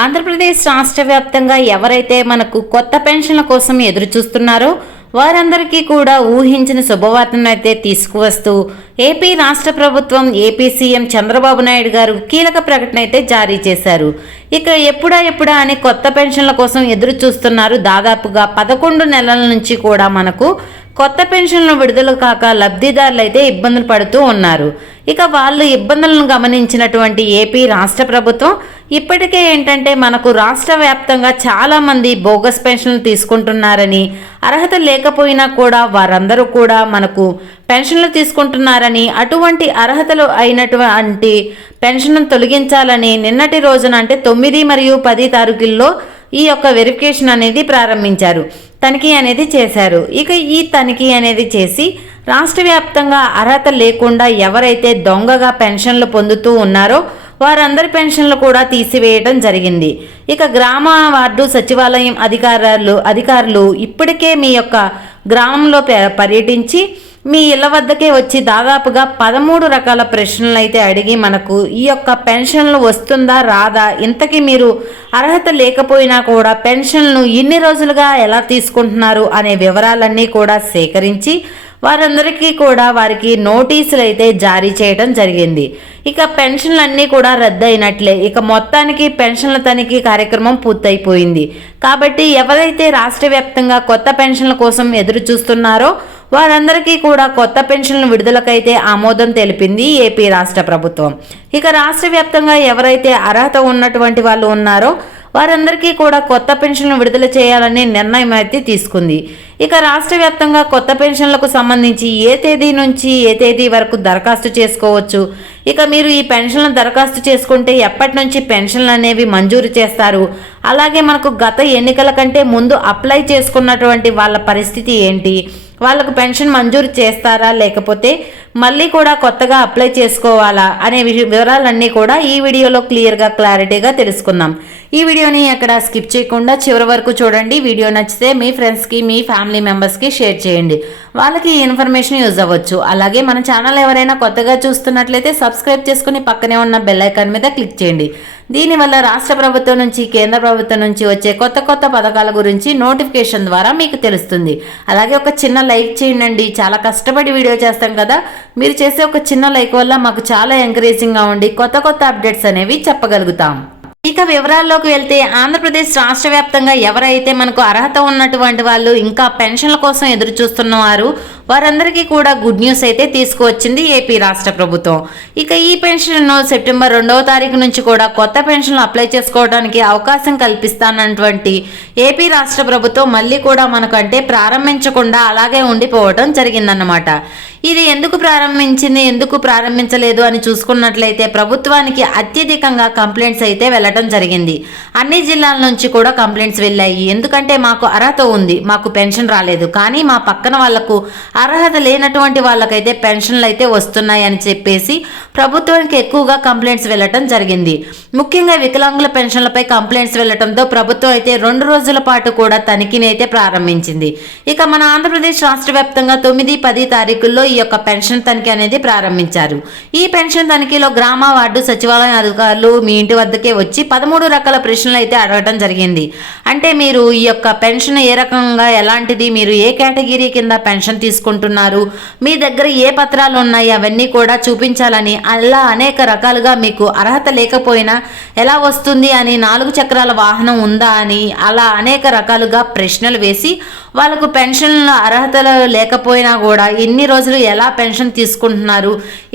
ఆంధ్రప్రదేశ్ రాష్ట్ర వ్యాప్తంగా ఎవరైతే మనకు కొత్త పెన్షన్ల కోసం ఎదురు చూస్తున్నారో వారందరికీ కూడా ఊహించిన శుభవార్తను అయితే తీసుకువస్తూ ఏపీ రాష్ట్ర ప్రభుత్వం ఏపీ సీఎం చంద్రబాబు నాయుడు గారు కీలక ప్రకటన అయితే జారీ చేశారు. ఇక ఎప్పుడా అని కొత్త పెన్షన్ల కోసం ఎదురు చూస్తున్నారు. దాదాపుగా 11 నెలల నుంచి కూడా మనకు కొత్త పెన్షన్లు విడుదల కాక లబ్ధిదారులు అయితే ఇబ్బందులు పడుతూ ఉన్నారు. ఇక వాళ్ళు ఇబ్బందులను గమనించినటువంటి ఏపీ రాష్ట్ర ప్రభుత్వం ఇప్పటికే ఏంటంటే మనకు రాష్ట్ర వ్యాప్తంగా చాలామంది బోగస్ పెన్షన్లు తీసుకుంటున్నారని, అర్హత లేకపోయినా కూడా వారందరూ కూడా మనకు పెన్షన్లు తీసుకుంటున్నారని, అటువంటి అర్హతలు అయినటువంటి పెన్షన్ను తొలగించాలని నిన్నటి రోజున అంటే 9 మరియు 10 తారీఖుల్లో ఈ యొక్క వెరిఫికేషన్ అనేది ప్రారంభించారు, తనిఖీ అనేది చేశారు. ఇక ఈ తనిఖీ అనేది చేసి రాష్ట్ర వ్యాప్తంగా అర్హత లేకుండా ఎవరైతే దొంగగా పెన్షన్లు పొందుతూ ఉన్నారో వారందరి పెన్షన్లు కూడా తీసివేయడం జరిగింది. ఇక గ్రామ వార్డు సచివాలయం అధికారులు ఇప్పటికే మీ యొక్క గ్రామంలో పర్యటించి మీ ఇళ్ల వద్దకే వచ్చి దాదాపుగా 13 రకాల ప్రశ్నలు అయితే అడిగి మనకు ఈ యొక్క పెన్షన్లు వస్తుందా రాదా, ఇంతకీ మీరు అర్హత లేకపోయినా కూడా పెన్షన్లు ఇన్ని రోజులుగా ఎలా తీసుకుంటున్నారు అనే వివరాలన్నీ కూడా సేకరించి వారందరికీ కూడా వారికి నోటీసులు అయితే జారీ చేయడం జరిగింది. ఇక పెన్షన్లన్నీ కూడా రద్దయినట్లే. ఇక మొత్తానికి పెన్షన్ల తనిఖీ కార్యక్రమం పూర్తయిపోయింది. కాబట్టి ఎవరైతే రాష్ట్ర వ్యాప్తంగా కొత్త పెన్షన్ల కోసం ఎదురు చూస్తున్నారో వారందరికీ కూడా కొత్త పెన్షన్ల విడుదలకైతే ఆమోదం తెలిపింది ఏపీ రాష్ట్ర ప్రభుత్వం. ఇక రాష్ట్ర వ్యాప్తంగా ఎవరైతే అర్హత ఉన్నటువంటి వాళ్ళు ఉన్నారో వారందరికీ కూడా కొత్త పెన్షన్లు విడుదల చేయాలని నిర్ణయం అయితే తీసుకుంది. ఇక రాష్ట్ర వ్యాప్తంగా కొత్త పెన్షన్లకు సంబంధించి ఏ తేదీ నుంచి ఏ తేదీ వరకు దరఖాస్తు చేసుకోవచ్చు, ఇక మీరు ఈ పెన్షన్లను దరఖాస్తు చేసుకుంటే ఎప్పటి నుంచి పెన్షన్లు అనేవి మంజూరు చేస్తారు, అలాగే మనకు గత ఎన్నికల కంటే ముందు అప్లై చేసుకున్నటువంటి వాళ్ళ పరిస్థితి ఏంటి, వాళ్ళకు పెన్షన్ మంజూరు చేస్తారా లేకపోతే మళ్ళీ కూడా కొత్తగా అప్లై చేసుకోవాలా అనే వివరాలన్నీ కూడా ఈ వీడియోలో క్లారిటీగా తెలుసుకుందాం. ఈ వీడియోని అక్కడ స్కిప్ చేయకుండా చివరి వరకు చూడండి. వీడియో నచ్చితే మీ ఫ్రెండ్స్కి మీ ఫ్యామిలీ మెంబర్స్కి షేర్ చేయండి, వాళ్ళకి ఈ ఇన్ఫర్మేషన్ యూజ్ అవ్వచ్చు. అలాగే మన ఛానల్ ఎవరైనా కొత్తగా చూస్తున్నట్లయితే సబ్స్క్రైబ్ చేసుకుని పక్కనే ఉన్న బెల్ ఐకాన్ మీద క్లిక్ చేయండి. దీనివల్ల రాష్ట్ర ప్రభుత్వం నుంచి కేంద్ర ప్రభుత్వం నుంచి వచ్చే కొత్త పథకాల గురించి నోటిఫికేషన్ ద్వారా మీకు తెలుస్తుంది. అలాగే ఒక చిన్న లైక్ చేయండి. చాలా కష్టపడి వీడియో చేస్తాం కదా, మీరు చేసే ఒక చిన్న లైక్ వల్ల మాకు చాలా ఎంకరేజింగ్గా ఉండి కొత్త అప్డేట్స్ అనేవి చెప్పగలుగుతాం. ఇక వివరాల్లోకి వెళ్తే ఆంధ్రప్రదేశ్ రాష్ట్ర వ్యాప్తంగా ఎవరైతే మనకు అర్హత ఉన్నటువంటి వాళ్ళు ఇంకా పెన్షన్ల కోసం ఎదురు చూస్తున్నారు వారందరికీ కూడా గుడ్ న్యూస్ అయితే తీసుకువచ్చింది ఏపీ రాష్ట్ర ప్రభుత్వం. ఇక ఈ పెన్షన్ను సెప్టెంబర్ 2వ తారీఖు నుంచి కూడా కొత్త పెన్షన్లు అప్లై చేసుకోవడానికి అవకాశం కల్పిస్తానటువంటి ఏపీ రాష్ట్ర ప్రభుత్వం మళ్ళీ కూడా మనకు అంటే ప్రారంభించకుండా అలాగే ఉండిపోవడం జరిగిందన్నమాట. ఇది ఎందుకు ప్రారంభించలేదు అని చూసుకున్నట్లయితే ప్రభుత్వానికి అత్యధికంగా కంప్లైంట్స్ అయితే వెళ్ళడం జరిగింది. అన్ని జిల్లాల నుంచి కూడా కంప్లైంట్స్ వెళ్ళాయి. ఎందుకంటే మాకు అర్హత ఉంది, మాకు పెన్షన్ రాలేదు, కానీ మా పక్కన వాళ్లకు అర్హత లేనటువంటి వాళ్ళకైతే పెన్షన్లు అయితే వస్తున్నాయి అని చెప్పేసి ప్రభుత్వానికి ఎక్కువగా కంప్లైంట్స్ వెళ్ళటం జరిగింది. ముఖ్యంగా వికలాంగుల పెన్షన్లపై కంప్లైంట్స్ వెళ్లడంతో ప్రభుత్వం అయితే 2 రోజుల పాటు కూడా తనిఖీని అయితే ప్రారంభించింది. ఇక మన ఆంధ్రప్రదేశ్ రాష్ట్ర వ్యాప్తంగా 9, 10 తారీఖుల్లో ఈ యొక్క పెన్షన్ తనిఖీ అనేది ప్రారంభించారు. ఈ పెన్షన్ తనిఖీలో గ్రామ వార్డు సచివాలయం అధికారులు మీ ఇంటి వద్దకే వచ్చి 13 రకాల ప్రశ్నలు అయితే అడగడం జరిగింది. అంటే మీరు ఈ యొక్క పెన్షన్ ఏ రకంగా ఎలాంటిది, మీరు ఏ కేటగిరీ కింద పెన్షన్ తీసుకుంటున్నారు, మీ దగ్గర ఏ పత్రాలు ఉన్నాయి అవన్నీ కూడా చూపించాలని, అలా అనేక రకాలుగా మీకు అర్హత లేకపోయినా ఎలా వస్తుంది అని, 4 చక్రాల వాహనం ఉందా అని అలా అనేక రకాలుగా ప్రశ్నలు వేసి వాళ్ళకు పెన్షన్ల అర్హతలు లేకపోయినా కూడా ఎన్ని రోజులు ఎలా పెన్షన్ తీసుకుంటున్నారు,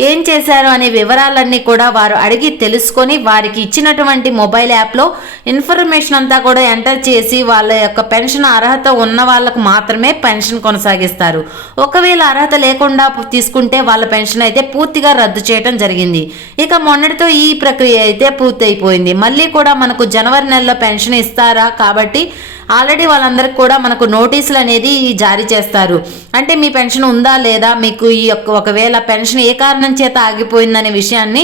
ఏం చేశారు అనే వివరాలన్నీ కూడా వారు అడిగి తెలుసుకొని వారికి ఇచ్చినటువంటి మొబైల్ యాప్లో ఇన్ఫర్మేషన్ అంతా కూడా ఎంటర్ చేసి వాళ్ళ యొక్క పెన్షన్ అర్హత ఉన్న వాళ్ళకు మాత్రమే పెన్షన్ కొనసాగిస్తారు. ఒకవేళ అర్హత లేకుండా తీసుకుంటే వాళ్ళ పెన్షన్ అయితే పూర్తిగా రద్దు చేయడం జరిగింది. ఇక మొన్నటితో ఈ ప్రక్రియ అయితే పూర్తయిపోయింది. మళ్ళీ కూడా మనకు జనవరి నెలలో పెన్షన్ ఇస్తారా, కాబట్టి ఆల్రెడీ వాళ్ళందరికీ కూడా మనకు నోటీసులు అనేది జారీ చేస్తారు. అంటే మీ పెన్షన్ ఉందా లేదా, మీకు ఈ యొక్క ఒకవేళ పెన్షన్ ఏ కారణం చేత ఆగిపోయిందనే విషయాన్ని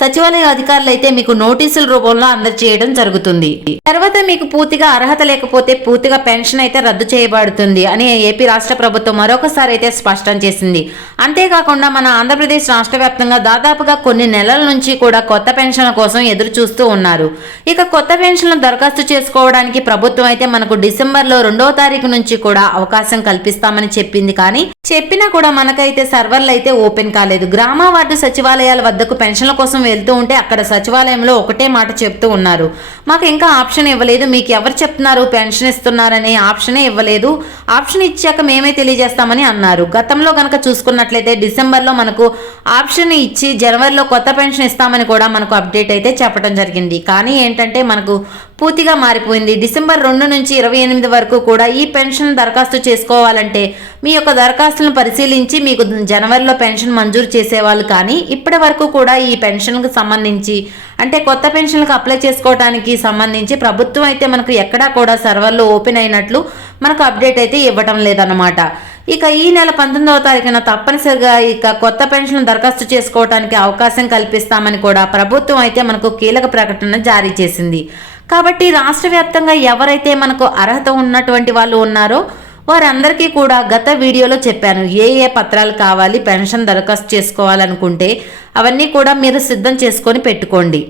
సచివాలయ అధికారులు అయితే మీకు నోటీసుల రూపంలో అందజేయడం జరుగుతుంది. తర్వాత మీకు పూర్తిగా అర్హత లేకపోతే పూర్తిగా పెన్షన్ అయితే రద్దు చేయబడుతుంది అని ఏపీ రాష్ట్ర ప్రభుత్వం మరొకసారి అయితే స్పష్టం చేసింది. అంతేకాకుండా మన ఆంధ్రప్రదేశ్ రాష్ట్ర వ్యాప్తంగా దాదాపుగా కొన్ని నెలల నుంచి కూడా కొత్త పెన్షన్ల కోసం ఎదురు చూస్తూ ఉన్నారు. ఇక కొత్త పెన్షన్లను దరఖాస్తు చేసుకోవడానికి ప్రభుత్వం అయితే మనకు డిసెంబర్లో 2వ తారీఖు నుంచి కూడా అవకాశం కల్పిస్తామని చెప్పింది. కానీ చెప్పినా కూడా మనకైతే సర్వర్లు అయితే ఓపెన్ కాలేదు. గ్రామ వార్డు సచివాలయాల వద్దకు పెన్షన్ల కోసం వెళ్తూ ఉంటే అక్కడ సచివాలయంలో ఒకటే మాట చెప్తూ ఉన్నారు, మాకు ఇంకా ఆప్షన్ ఇవ్వలేదు, మీకు ఎవరు చెప్తున్నారు పెన్షన్ ఇస్తున్నారనే ఆప్షనే ఇవ్వలేదు, ఆప్షన్ ఇచ్చాక మేమే తెలియజేస్తామని అన్నారు. గతంలో కనుక చూసుకున్నట్లయితే డిసెంబర్లో మనకు ఆప్షన్ ఇచ్చి జనవరిలో కొత్త పెన్షన్ ఇస్తామని కూడా మనకు అప్డేట్ అయితే చెప్పడం జరిగింది. కానీ ఏంటంటే మనకు పూర్తిగా మారిపోయింది. డిసెంబర్ 2 నుంచి 28 వరకు కూడా ఈ పెన్షన్ దరఖాస్తు చేసుకోవాలంటే మీ యొక్క దరఖాస్తులను పరిశీలించి మీకు జనవరిలో పెన్షన్ మంజూరు చేసేవాళ్ళు. కానీ ఇప్పటి వరకు కూడా ఈ పెన్షన్కు సంబంధించి అంటే కొత్త పెన్షన్లకు అప్లై చేసుకోవడానికి సంబంధించి ప్రభుత్వం అయితే మనకు ఎక్కడా కూడా సర్వర్లు ఓపెన్ అయినట్లు మనకు అప్డేట్ అయితే ఇవ్వటం లేదన్నమాట. ఇక ఈ నెల 19వ తారీఖున తప్పనిసరిగా ఇక కొత్త పెన్షన్ దరఖాస్తు చేసుకోవడానికి అవకాశం కల్పిస్తామని కూడా ప్రభుత్వం అయితే మనకు కీలక ప్రకటన జారీ చేసింది. కాబట్టి రాష్ట్ర వ్యాప్తంగా ఎవరైతే మనకు అర్హత ఉన్నటువంటి వాళ్ళు ఉన్నారో వారందరికీ కూడా గత వీడియోలో చెప్పాను ఏ పత్రాలు కావాలి పెన్షన్ దరఖాస్తు చేసుకోవాలనుకుంటే అవన్నీ కూడా మీరు సిద్ధం చేసుకొని పెట్టుకోండి.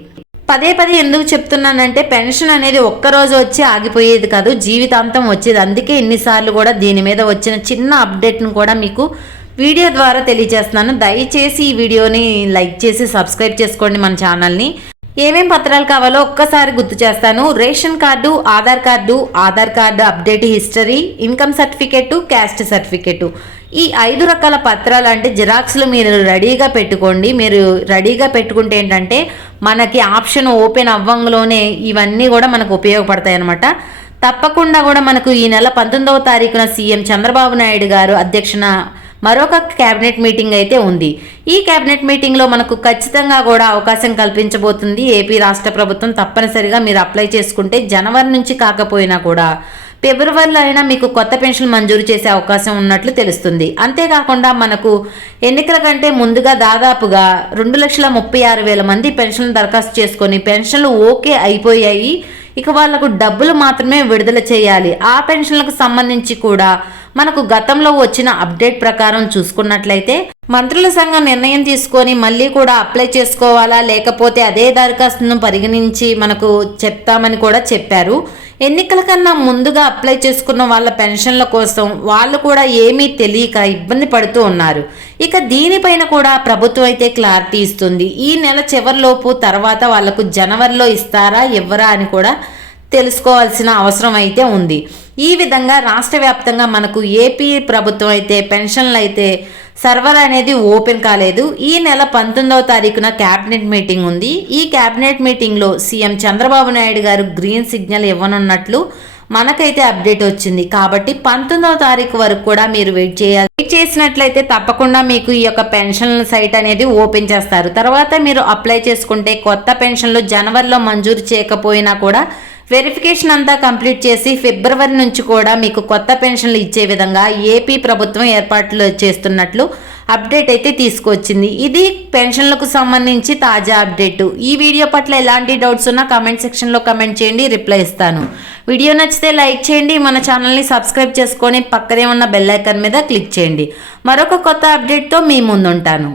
పదే ఎందుకు చెప్తున్నానంటే పెన్షన్ అనేది ఒక్కరోజు వచ్చి ఆగిపోయేది కాదు, జీవితాంతం వచ్చేది. అందుకే ఎన్నిసార్లు కూడా దీని మీద వచ్చిన చిన్న అప్డేట్ను కూడా మీకు వీడియో ద్వారా తెలియజేస్తున్నాను. దయచేసి ఈ వీడియోని లైక్ చేసి సబ్స్క్రైబ్ చేసుకోండి మన ఛానల్ని. ఏమేం పత్రాలు కావాలో ఒక్కసారి గుర్తు చేస్తాను. Ration card, Aadhaar card update history, income certificate, caste certificate, ఈ 5 రకాల పత్రాలు అంటే జిరాక్స్లు మీరు రెడీగా పెట్టుకోండి. మీరు రెడీగా పెట్టుకుంటే ఏంటంటే మనకి ఆప్షన్ ఓపెన్ అవ్వంలోనే ఇవన్నీ కూడా మనకు ఉపయోగపడతాయి అన్నమాట. తప్పకుండా కూడా మనకు ఈ నెల 19వ తారీఖున సీఎం చంద్రబాబు నాయుడు గారు అధ్యక్షన మరొక క్యాబినెట్ మీటింగ్ అయితే ఉంది. ఈ క్యాబినెట్ మీటింగ్లో మనకు ఖచ్చితంగా కూడా అవకాశం కల్పించబోతుంది ఏపీ రాష్ట్ర ప్రభుత్వం. తప్పనిసరిగా మీరు అప్లై చేసుకుంటే జనవరి నుంచి కాకపోయినా కూడా ఫిబ్రవరిలో అయినా మీకు కొత్త పెన్షన్ మంజూరు చేసే అవకాశం ఉన్నట్లు తెలుస్తుంది. అంతేకాకుండా మనకు ఎన్నికల కంటే ముందుగా దాదాపుగా 2,36,000 మంది పెన్షన్లు దరఖాస్తు చేసుకొని పెన్షన్లు ఓకే అయిపోయాయి. ఇక వాళ్లకు డబ్బులు మాత్రమే విడుదల చేయాలి. ఆ పెన్షన్లకు సంబంధించి కూడా మనకు గతంలో వచ్చిన అప్డేట్ ప్రకారం చూసుకున్నట్లయితే మంత్రుల సంఘం నిర్ణయం తీసుకొని మళ్ళీ కూడా అప్లై చేసుకోవాలా లేకపోతే అదే దరఖాస్తును పరిగణించి మనకు చెప్తామని కూడా చెప్పారు. ఎన్నికల కన్నా ముందుగా అప్లై చేసుకున్న వాళ్ళ పెన్షన్ల కోసం వాళ్ళు కూడా ఏమీ తెలియక ఇబ్బంది పడుతూ ఉన్నారు. ఇక దీనిపైన కూడా ప్రభుత్వం అయితే క్లారిటీ ఇస్తుంది. ఈ నెల చివరిలోపు తర్వాత వాళ్లకు జనవరిలో ఇస్తారా ఇవ్వరా అని కూడా తెలుసుకోవాల్సిన అవసరం అయితే ఉంది. ఈ విధంగా రాష్ట్ర వ్యాప్తంగా మనకు ఏపీ ప్రభుత్వం అయితే పెన్షన్లు అయితే సర్వర్ అనేది ఓపెన్ కాలేదు. ఈ నెల 19వ తారీఖున క్యాబినెట్ మీటింగ్ ఉంది. ఈ క్యాబినెట్ మీటింగ్లో సీఎం చంద్రబాబు నాయుడు గారు గ్రీన్ సిగ్నల్ ఇవ్వనున్నట్లు మనకైతే అప్డేట్ వచ్చింది. కాబట్టి 19వ తారీఖు వరకు కూడా మీరు వెయిట్ చేయాలి. వెయిట్ చేసినట్లయితే తప్పకుండా మీకు ఈ యొక్క పెన్షన్ సైట్ అనేది ఓపెన్ చేస్తారు. తర్వాత మీరు అప్లై చేసుకుంటే కొత్త పెన్షన్లు జనవరిలో మంజూరు చేయకపోయినా కూడా వెరిఫికేషన్ అంతా కంప్లీట్ చేసి ఫిబ్రవరి నుంచి కూడా మీకు కొత్త పెన్షన్లు ఇచ్చే విధంగా ఏపీ ప్రభుత్వం ఏర్పాట్లు చేస్తున్నట్లు అప్డేట్ అయితే తీసుకొచ్చింది. ఇది పెన్షన్లకు సంబంధించి తాజా అప్డేట్. ఈ వీడియో పట్ల ఎలాంటి డౌట్స్ ఉన్నా కామెంట్ సెక్షన్లో కామెంట్ చేయండి, రిప్లై ఇస్తాను. వీడియో నచ్చితే లైక్ చేయండి, మన ఛానల్ని సబ్స్క్రైబ్ చేసుకొని పక్కనే ఉన్న బెల్ ఐకాన్ మీద క్లిక్ చేయండి. మరొక కొత్త అప్డేట్తో మీ ముందుంటాను.